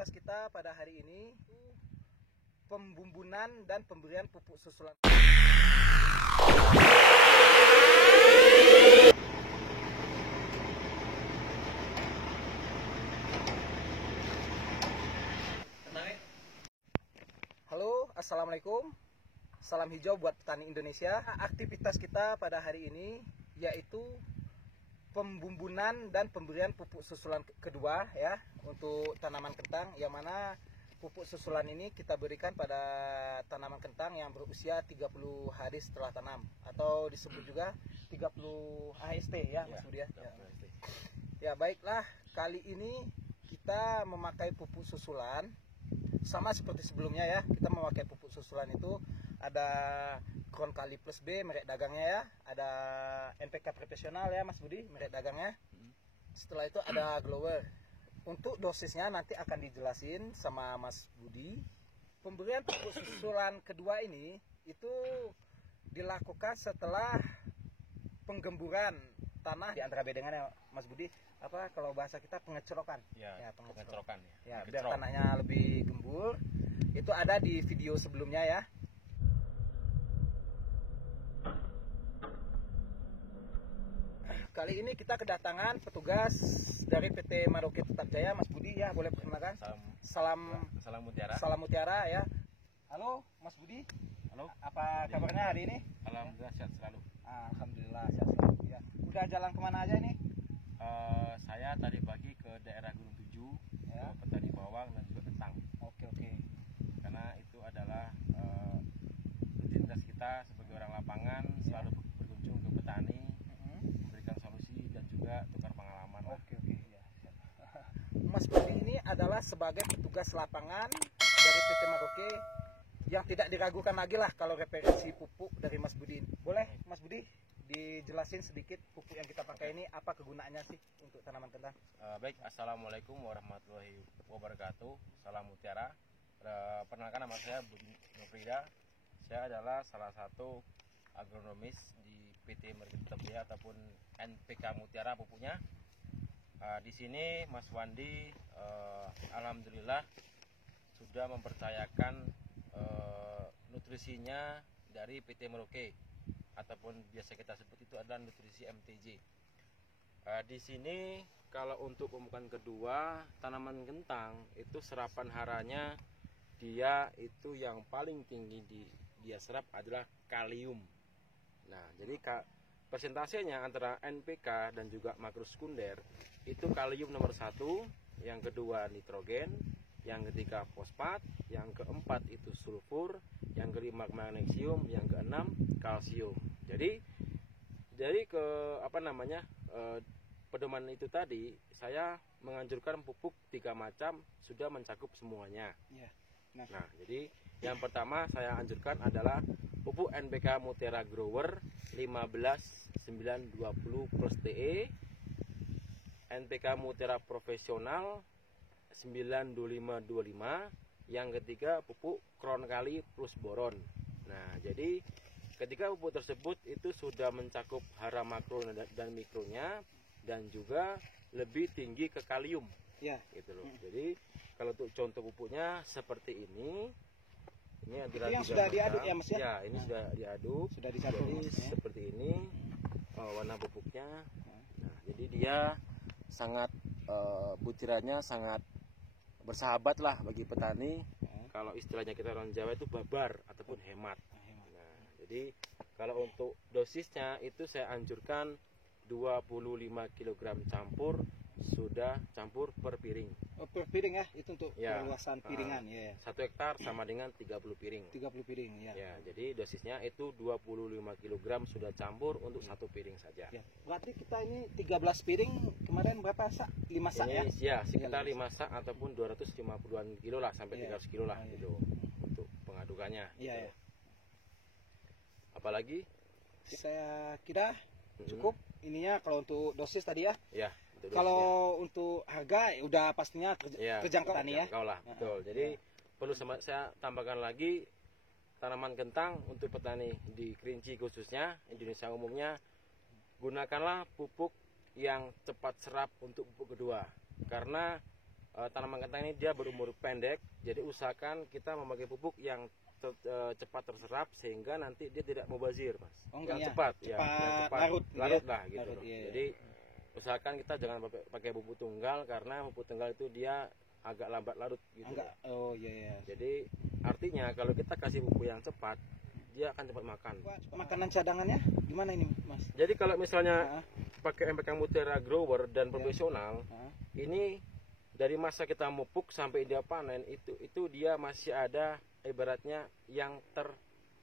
aktivitas kita pada hari ini pembumbunan dan pemberian pupuk susulan. Halo, assalamualaikum. Salam hijau buat petani Indonesia. Aktivitas kita pada hari ini yaitu pembumbunan dan pemberian pupuk susulan kedua ya untuk tanaman kentang, yang mana pupuk susulan ini kita berikan pada tanaman kentang yang berusia 30 hari setelah tanam, atau disebut juga 30 AST ya Mas Budi ya. Ya baiklah, kali ini kita memakai pupuk susulan sama seperti sebelumnya ya. Kita memakai pupuk susulan itu ada Crown Kali Plus B merek dagangnya ya, ada NPK profesional ya Mas Budi merek dagangnya. Setelah itu ada Grower. Untuk dosisnya nanti akan dijelasin sama Mas Budi. Pemberian pupuk susulan kedua ini itu dilakukan setelah penggemburan tanah di antara bedengannya Mas Budi. Apa kalau bahasa kita pengecerokan? Ya, pengecerokan ya. Biar tanahnya lebih gembur. Itu ada di video sebelumnya ya. Kali ini kita kedatangan petugas dari PT Maroke Tetap Jaya, Mas Budi ya, boleh perkenalkan? Salam Mutiara. Salam Mutiara ya. Halo Mas Budi. Halo. Apa kabarnya hari ini? Alhamdulillah sehat selalu. Alhamdulillah sehat selalu ya. Udah jalan kemana aja ini? Saya tadi pagi ke daerah Gunung Tujuh, ya. Ke petani bawang dan juga kentang. Oke. Karena itu adalah rutinitas kita sebagai orang lapangan, selalu berkunjung ke petani, memberikan solusi dan juga tukar pengalaman. Oke ya. Mas Budi ini adalah sebagai petugas lapangan dari PT Maroke yang tidak diragukan lagi lah kalau referensi pupuk dari Mas Budi. Boleh Mas Budi dijelasin sedikit pupuk yang kita pakai ini apa kegunaannya sih untuk tanaman kentang? Baik, assalamualaikum warahmatullahi wabarakatuh. Salam Mutiara. Perkenalkan, nama saya Budi Nufrida. Saya adalah salah satu agronomis di PT Maroke Tetap Jaya ataupun NPK Mutiara pupuknya. Di sini Mas Wandi alhamdulillah sudah mempercayakan nutrisinya dari PT Maroke, ataupun biasa kita sebut itu adalah nutrisi MTJ. Di sini kalau untuk pemupukan kedua tanaman kentang itu serapan haranya dia itu yang paling tinggi dia serap adalah kalium. Nah, jadi persentasenya antara NPK dan juga makrosekunder itu kalium nomor 1, yang kedua nitrogen, yang ketiga fosfat, yang keempat itu sulfur, yang kelima magnesium, yang keenam kalsium. Jadi dari pedoman itu tadi saya menganjurkan pupuk 3 macam sudah mencakup semuanya. Nah, jadi yang pertama saya anjurkan adalah pupuk NPK Mutiara Grower 15920 plus TE, NPK Mutiara Profesional 92525, yang ketiga pupuk Crown Kali plus boron. Nah, jadi ketika pupuk tersebut itu sudah mencakup hara makro dan mikronya dan juga lebih tinggi ke kalium. Ya, gitu loh. Jadi kalau untuk contoh pupuknya seperti ini yang sudah diaduk ya Mas ya? Ya, ini sudah diaduk. Sudah dicampur. Jadi seperti ini warna pupuknya. Nah, jadi dia sangat butirannya sangat bersahabat lah bagi petani. Kalau istilahnya kita orang Jawa itu babar ataupun hemat. Nah, jadi kalau untuk dosisnya itu saya anjurkan 25 kg sudah campur per piring. Per piring ya, itu untuk perluasan piringan ya. 1 hektar sama dengan 30 piring. 30 piring ya. Ya, jadi dosisnya itu 25 kg sudah campur untuk 1 piring saja. Ya. Berarti kita ini 13 piring kemarin berapa sak? 5 sak ya? Ya, sekitar 5 sak ataupun 250-an kilo lah sampai 300 kilo lah gitu untuk pengadukannya. Iya. Gitu. Apalagi? Saya kira cukup ininya kalau untuk dosis tadi ya. Ya. Kalau untuk harga udah pastinya terjangkau tani ya. Lah, betul. Jadi perlu saya tambahkan lagi, tanaman kentang untuk petani di Kerinci khususnya Indonesia umumnya, gunakanlah pupuk yang cepat serap untuk pupuk kedua. Karena tanaman kentang ini dia berumur pendek, jadi usahakan kita memakai pupuk yang cepat terserap sehingga nanti dia tidak mubazir, Mas. Oh, yang iya. cepat, ya, yang cepat larut lah gitu. Larut, loh. iya. Jadi usahakan kita jangan pakai pupuk tunggal karena pupuk tunggal itu dia agak lambat larut gitu. Oh iya. Jadi artinya kalau kita kasih pupuk yang cepat, dia akan cepat makan. Makanan cadangannya gimana ini, Mas? Jadi kalau misalnya pakai NPK Mutiara Grower dan profesional, ini dari masa kita mupuk sampai dia panen itu dia masih ada ibaratnya yang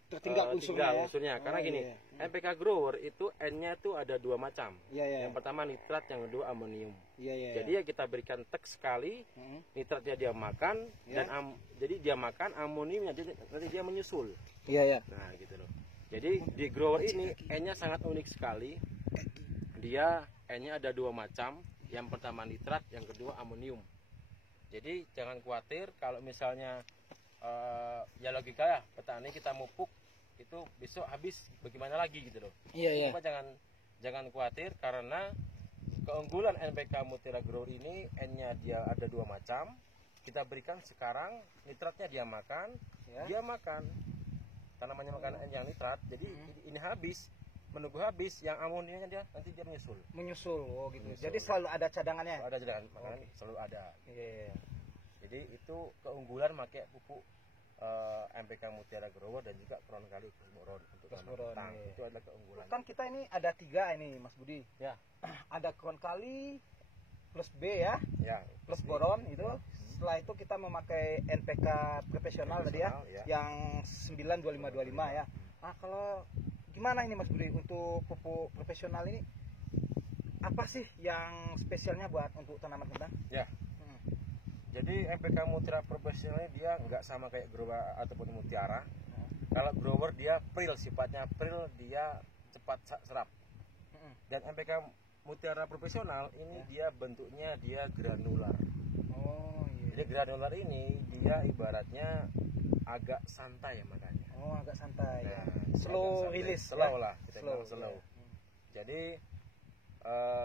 tertinggal unsurnya. Karena gini, NPK Grower itu N-nya itu ada 2 macam. Yang pertama nitrat, yang kedua amonium. Jadi ya kita berikan tek sekali, nitratnya dia makan dan jadi dia makan, amoniumnya nanti dia menyusul. Nah gitu loh. Jadi di grower ini N-nya sangat unik sekali. Dia N-nya ada 2 macam. Yang pertama nitrat, yang kedua amonium. Jadi jangan khawatir kalau misalnya ya logika ya petani kita mupuk itu besok habis bagaimana lagi gitu loh. Cuma jangan khawatir karena keunggulan NPK Mutiara Grower ini N-nya dia ada 2 macam. Kita berikan sekarang nitratnya dia makan, dia makan tanamannya makan yang nitrat. Jadi ini habis, menunggu habis, yang amoniumnya dia nanti dia menyusul. Oh gitu. Menyusul. Jadi selalu ada cadangannya. Ada cadangan, makanan selalu ada. Jadi itu keunggulan pakai pupuk NPK Mutiara Grower dan juga Crown Kali Plus Boron untuk kentang. Itu adalah keunggulan. Kan kita ini ada 3 ini, Mas Budi. Ya. Ada Crown Kali plus B ya. Plus boron itu. Setelah itu kita memakai NPK profesional tadi ya, yang 92525 ya. Nah, kalau gimana ini Mas Budi untuk pupuk profesional ini? Apa sih yang spesialnya buat untuk tanaman kentang? Jadi NPK Mutiara profesional ini dia nggak sama kayak grower ataupun mutiara. Kalau grower dia pril, sifatnya pril, dia cepat serap. Dan NPK Mutiara profesional ini dia bentuknya dia granular. Jadi granular ini dia ibaratnya agak santai ya makanya. Agak santai. Slow release. Slow lah, kita bilang slow. Jadi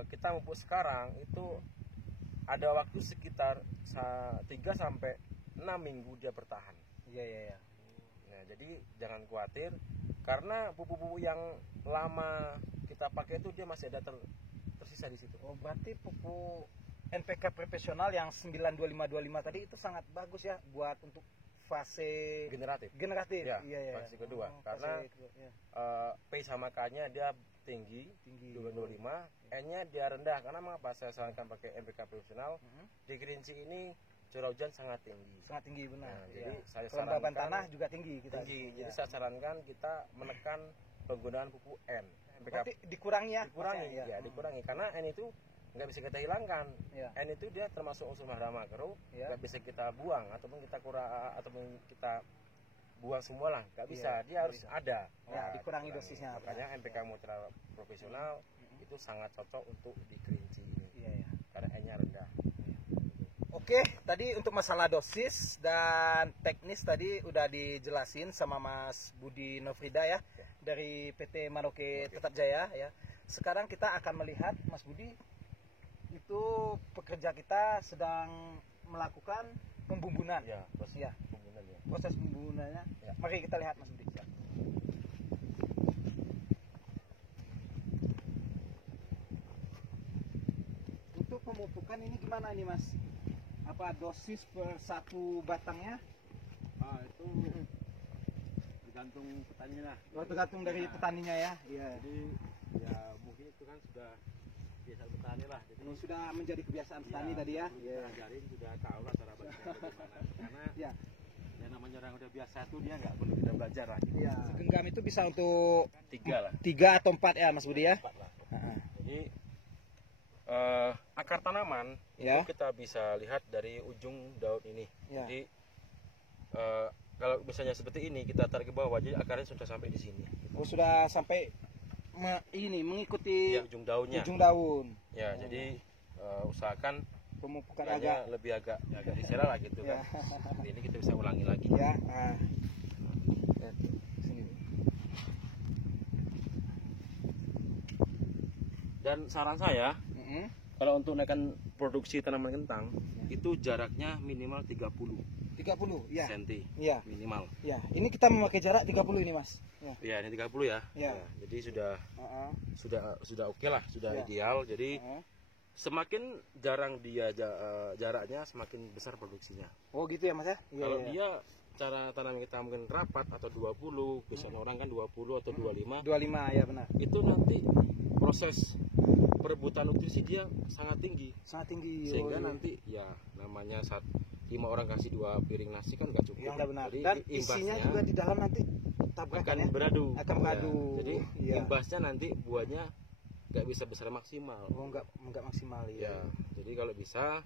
kita pupuk sekarang itu ada waktu sekitar 3 sampai 6 minggu dia bertahan. Nah, jadi jangan khawatir karena pupuk-pupuk yang lama kita pakai itu dia masih ada tersisa di situ. Oh, berarti pupuk NPK profesional yang 92525 tadi itu sangat bagus ya buat untuk fase generatif. Ya, fase kedua. Karena P sama K-nya dia tinggi 225, N-nya dia rendah. Karena mengapa saya sarankan pakai NPK profesional? Di Kerinci ini curah hujan sangat tinggi benar. Nah, jadi saya kelembaban tanah juga tinggi kita. Jadi saya sarankan kita menekan penggunaan pupuk N. Berarti dikurangi ya? Dikurangi karena N itu nggak bisa kita hilangkan. N itu dia termasuk unsur hara makro, nggak bisa kita buang ataupun kita buang semua lah, nggak bisa. Dia harus ada. Dikurangi dosisnya. Makanya NPK Mutiara profesional itu sangat cocok untuk di Kerinci ini. Karena N-nya rendah. Oke, tadi untuk masalah dosis dan teknis tadi udah dijelasin sama Mas Budi Nofrida ya, dari PT Maroke Tetap Jaya ya. Sekarang kita akan melihat Mas Budi itu pekerja kita sedang melakukan pembumbunan. Proses pembumbulannya. Mari kita lihat Mas Budi. Untuk pemupukan ini gimana ini Mas? Apa dosis per 1 batangnya? Itu tergantung petaninya lah. Tergantung dari petaninya ya. Jadi ya mungkin itu kan sudah biasa petani lah. Jadi sudah menjadi kebiasaan petani tadi ya. Kita ajarin sudah tahu lah cara bagaimana. Karena yang namanya orang udah biasa tuh dia nggak perlu kita belajar lah. Segenggam itu bisa untuk 3 lah. 3 atau 4 ya Mas Budi ya. 4 lah. Jadi akar tanaman itu kita bisa lihat dari ujung daun ini. Jadi kalau misalnya seperti ini kita tarik ke bawah, jadi akarnya sudah sampai di sini. Sudah sampai mengikuti ujung daunnya. Jadi usahakan pemupukan lebih agak disela lah gitu kan. Ini kita bisa ulangi lagi. Dan saran saya Kalau untuk naikkan produksi tanaman kentang itu jaraknya minimal 30 ya. cm Ya. minimal. Ya, ini kita memakai jarak 30 ini, Mas. Ya. Ya, ini 30 ya. Ya. Ya, jadi sudah oke lah, sudah Ya. ideal. Jadi semakin jarang dia jaraknya, semakin besar produksinya. Oh gitu ya, Mas ya. Kalau dia cara tanam kita mungkin rapat atau 20, biasanya orang kan 20 atau 25. 25 ya benar. Itu nanti proses perebutan nutrisi dia sangat tinggi. Sangat tinggi. Sehingga nanti ya namanya 5 orang kasih 2 piring nasi kan nggak cukup. Yang nggak benar. Jadi Dan isinya juga di dalam nanti tabrakan akan ya. beradu. Akan beradu. Ya, jadi ya. imbasnya nanti buahnya nggak bisa besar maksimal. Oh, nggak maksimal ya. Ya, jadi kalau bisa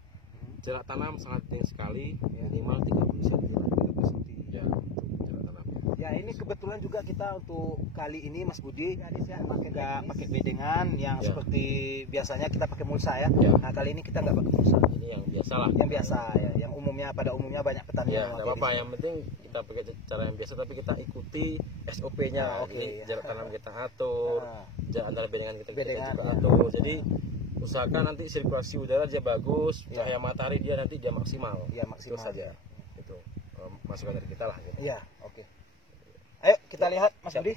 jarak tanam sangat tinggi sekali, minimal 30 cm. Ya, untuk jarak tanamnya. Ya, ini kebetulan juga kita untuk kali ini Mas Budi nggak pakai bedengan yang seperti biasanya kita pakai mulsa ya. Nah, kali ini kita nggak pakai mulsa. Ini yang biasa lah. Yang biasa ya, yang pada umumnya banyak petani Ya, yang nggak apa-apa. Yang penting kita pakai cara yang biasa, tapi kita ikuti SOP-nya. Jadi jarak tanam kita atur, jarak antara bedengan kita juga atur. Jadi usahakan nanti sirkulasi udara dia bagus, cahaya matahari dia nanti dia maksimal. Ya, maksimal. Itu saja. Itu masukan dari kita lah. Gitu. Iya, oke. Ayo kita lihat Mas Budi.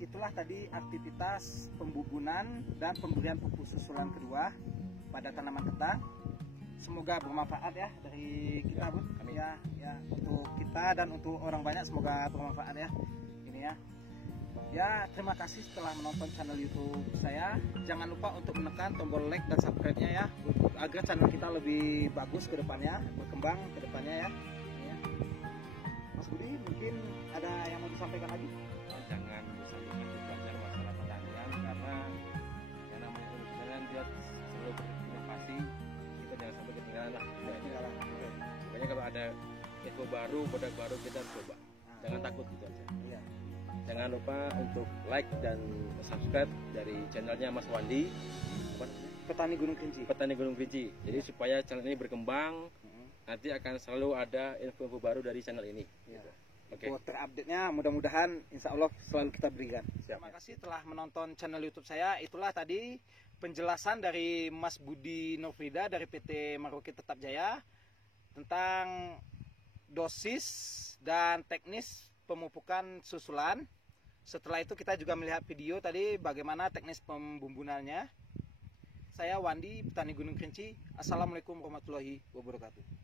Itulah tadi aktivitas pembubunan dan pemberian pupuk susulan kedua pada tanaman kentang. Semoga bermanfaat ya dari kita, Bud. Ya untuk kita dan untuk orang banyak, semoga bermanfaat ya. Ini ya. Ya, terima kasih setelah menonton channel YouTube saya. Jangan lupa untuk menekan tombol like dan subscribe-nya ya, agar channel kita lebih bagus ke depannya, berkembang ke depannya ya. Ini ya. Mas Budi, mungkin ada yang mau disampaikan lagi? Jangan bosan-bosan belajar masalah pertanian, karena yang namanya pertanian dia selalu berinovasi. Kita jangan sampai ketinggalan lah. Pokoknya kalau ada info baru, produk baru, kita harus coba. Jangan takut gitu aja. Iya. Jangan lupa untuk like dan subscribe dari channelnya Mas Wandi, Petani Gunung Kerinci. Petani Gunung Kerinci. Jadi supaya channel ini berkembang, nanti akan selalu ada info-info baru dari channel ini. Ya. Oke. Info terupdate-nya mudah-mudahan insya Allah selalu kita berikan. Terima kasih telah menonton channel YouTube saya. Itulah tadi penjelasan dari Mas Budi Nurfrida dari PT Maroke Tetap Jaya tentang dosis dan teknis pemupukan susulan. Setelah itu kita juga melihat video tadi bagaimana teknis pembumbunannya. Saya Wandi, Petani Gunung Kerinci. Assalamualaikum warahmatullahi wabarakatuh.